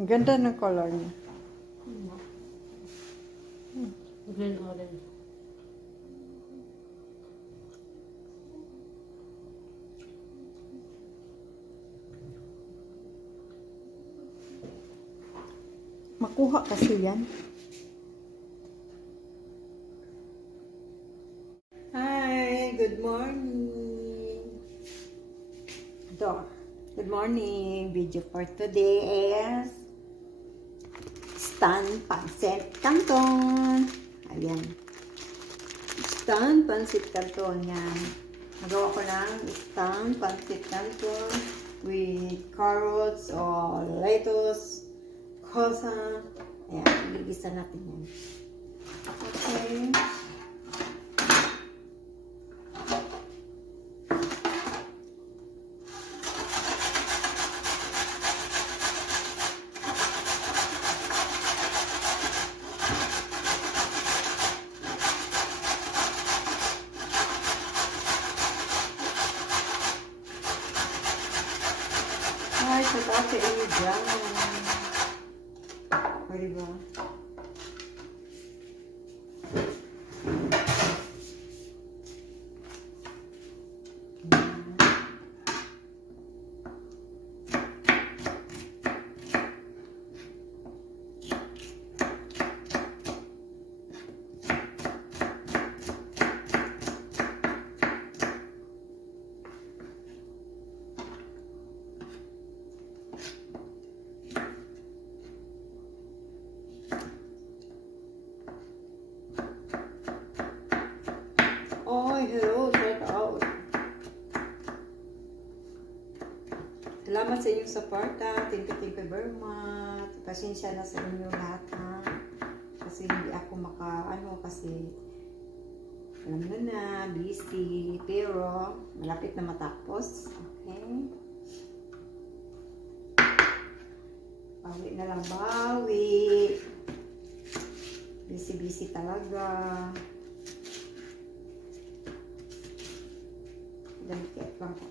Ang ganda ng color niya. Green orange. Makuha kasi yan. Hi, good morning. Ito, good morning. Video for today is stand pancit canton. Ayan. Stand pancit canton yan. Nagawa ko ng stand pancit canton with carrots or lettuce. Kosa. Ayan, igigisa natin yan. Okay. Ay, sa taas sa inyo dyan. O, diba? Oy, hello, shout out. Salamat sa inyong suporta. Thank you very much. Pasensya na sa inyo lahat, ha. Kasi hindi ako kasi alam mo na, busy. Pero, malapit na matapos. Okay. Bawi na lang, bawi. Busy talaga. Delicate lang po.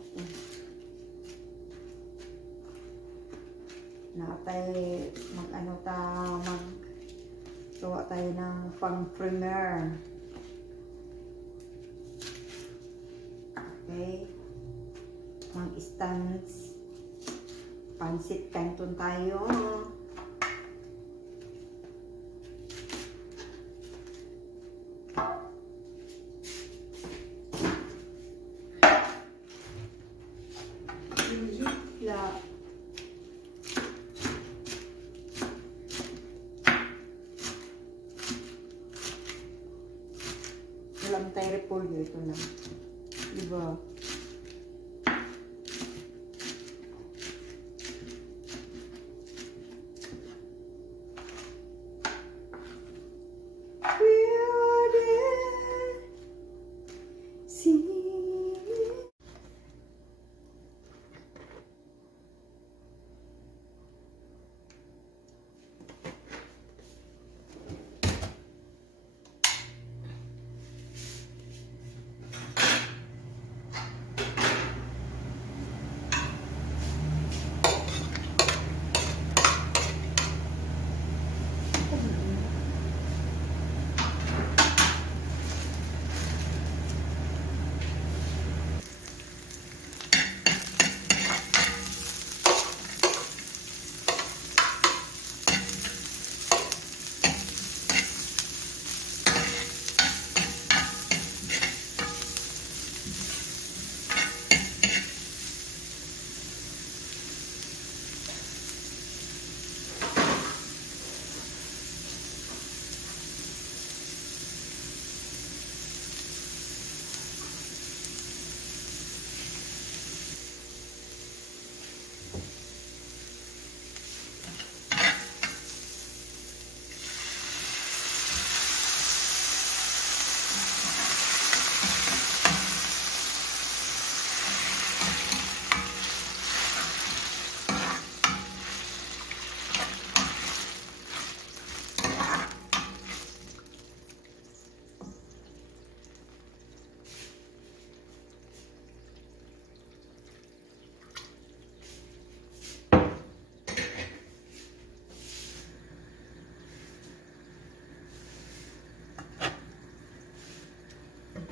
Maggawa tayo ng pang-primer. Okay. Mag-stands. Pancit canton tayo. Walang tayo repolyo, ito lang. Diba?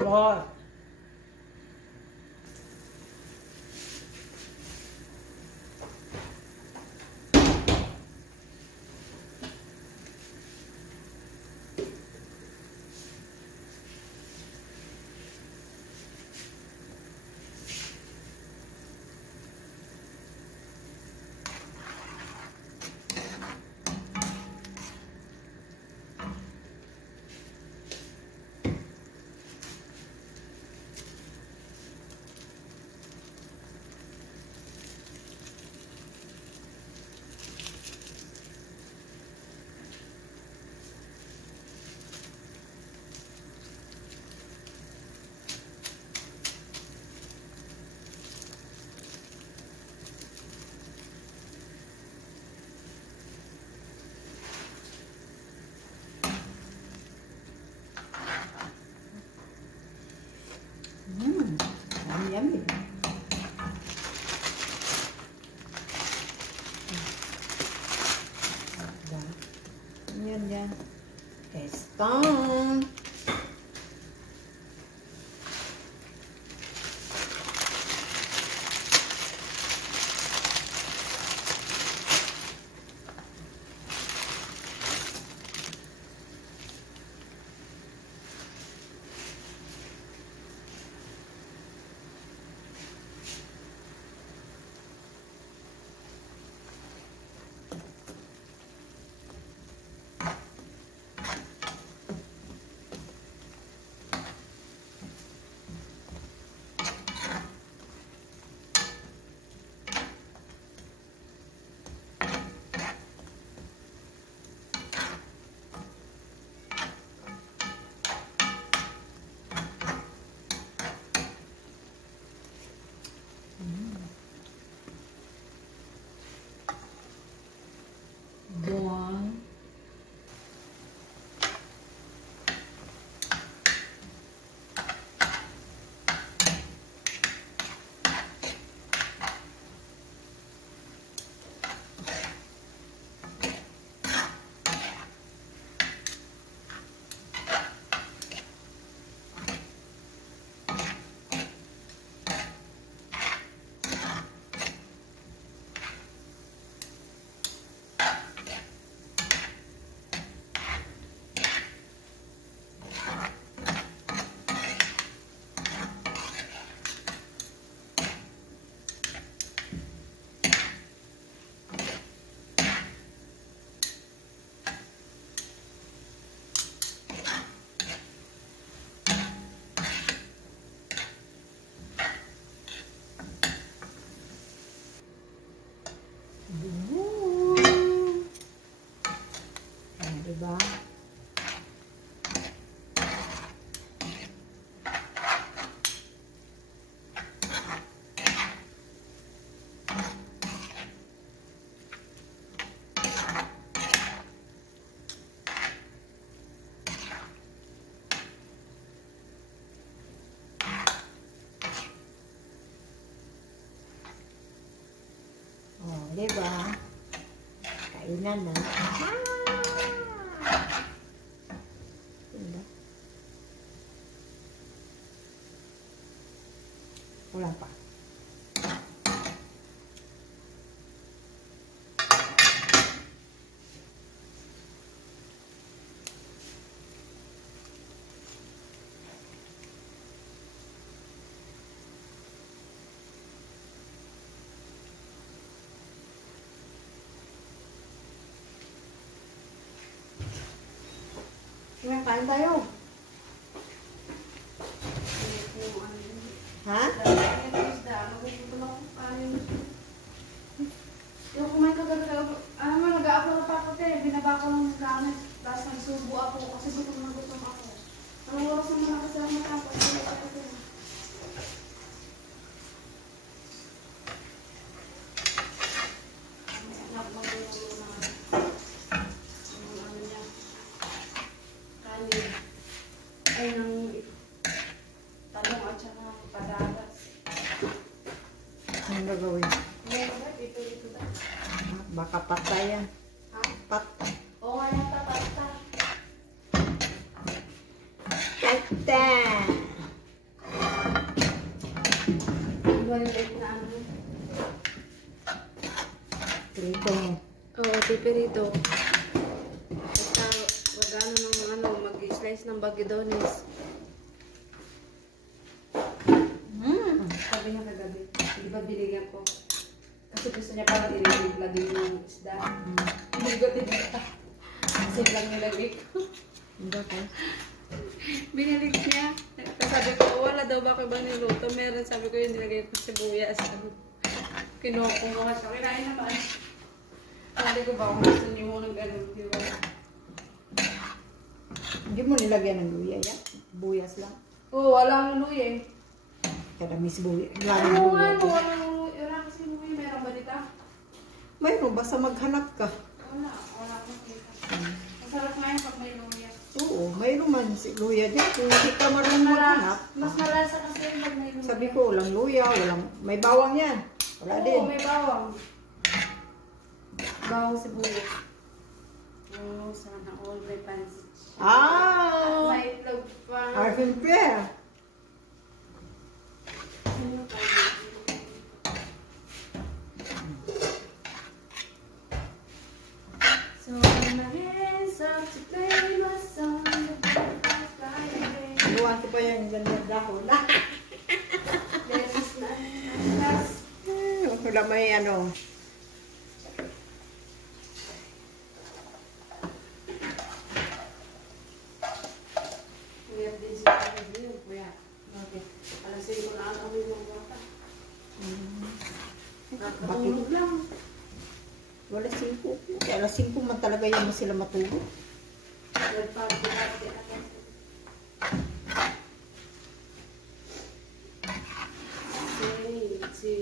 hot. Yummy, yummy. Yan, yan. Testang. Buang. Diba? Oh, diba? Kainan na. Wala pa. Kain tayo. Ha? Yung kumain ko gagawin, ano mo, nag-a-upload pa ako te, binaba ko lang ng gamit, tapos nagsubo ako kasi gutom na gutom ako. Ang oras naman ako sila matapos, kaya ako. Ay, nang talong at saka padalas. Ano gagawin? Ito ba? Baka patay yan. Ha? Patay. Oo nga yung tatata. Patay. Piperito. Basta wag mag-slice ng bagedones. Sabi niya kagabi, di ba binigyan ko? Kasi gusto niya parang i-relieve lagi yung isda. Hindi ko tinita. Kasi lang nilagay ko. Hindi ko. Binilig niya. Tapos sabi ko, wala daw ba ko ibang niluto? Meron, sabi ko yun, nilagay ko sa sibuyas. Kinuha ko mga siya. Kinain naman. Sabi ko ba, kung gusto niyo mo ng ganun, di ba? Hindi mo nilagyan ng luya yan? Buyas lang. Oo, wala ang luya eh. Kada may sibuyas. Ano nga, wala ang luya. Wala kasi luya. Meron ba dito? Mayroon, basta maghanap ka. Wala akong kita. Masarap nga yun pag may luya. Oo, mayroon man si luya dyan. Kung hindi ka marunong maghanap. Mas malasa kasi yung pag may luya. Sabi ko, walang luya, walang... May bawang yan. Wala din. Oo, may bawang. Bawang sibuyas. Oo, sana all may pansit. Ah! May itlog pa. Siyempre. So, my hands up to play my song. Inuwan ko pa yung ganyan dahon. Wala may ano. Kuya din siya kasi kuya. Bakit? Alas 5 na ang amoy ng bata. Nakatulog lang. Wala 5. Wala 5 man talaga yun na sila matulog. Nagpapilate ako. Si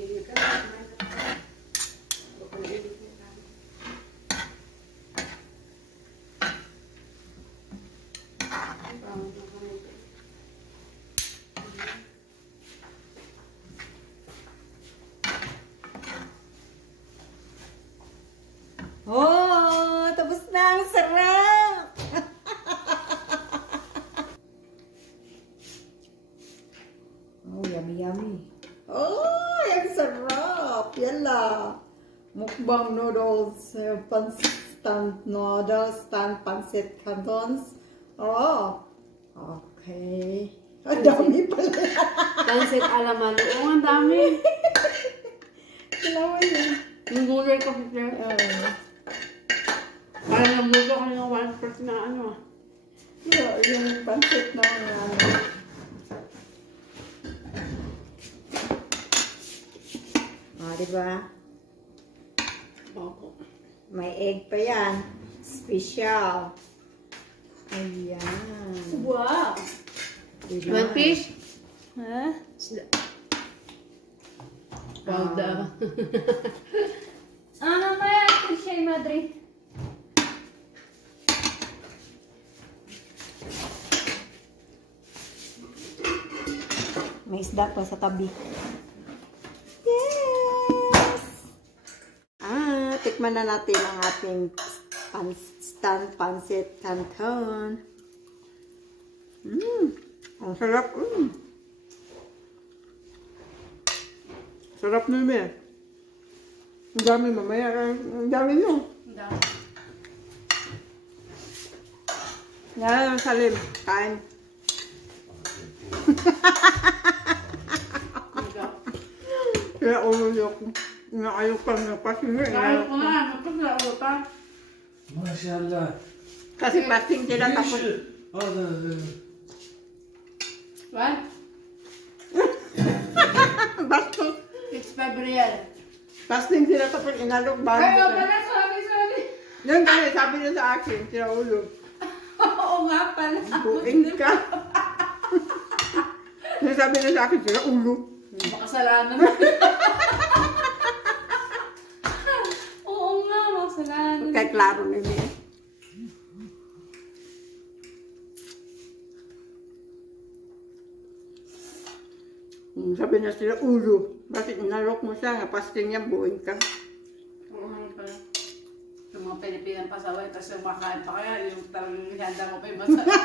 Oh, tapos na. Ang sarap! Oh, yummy, yummy. Oh, ang sarap! Yala! Mukbang noodles, instant noodles, instant pancit cantons. Oh, okay. Ang dami pala. Pansit alaman. Oo, ang dami. Kailangan yun. Yung gulay ko kasi. Parang namuto ko yung 1% na ano. Yung pancit na diba? Opo. May egg pa yan. Special. Ayan. Wow! Diba? One fish? Ha? Wow, daw. Ano ba yan? Kushay, Madre. May isda pa sa tabi. Yes! Tikman na natin ang ating instant pancit canton. Ang sarap. Sarap na yun. Ang dami mamaya. Ang dami nyo. Ang dami. Yan ang salim. Kain. Kaya ulo niyo ako. Inaayok ka na pasing. Kaya ko na. Magpaglago pa. Masyaallah. Kasi pasing sila tapos. What? Basta. 6 real. Pasing sila tapos inalok ba? Ay, pala. Sorry. Yan kasi sabi niya sa akin. Sila ulo. Oo nga pala. Buing ka. Yan sabi niya sa akin. Sila ulo. Makasalanan. Oo nga, makasalanan. Kaya klaro na yun. Sabi niya sila ulo. Bakit inalok mo siya? Nga pasting niya buing ka. Oo nga pala. Yung mga Pilipinang pasaway, tapos yung makain pa kaya, yung talagang handa mo pa yung masarap.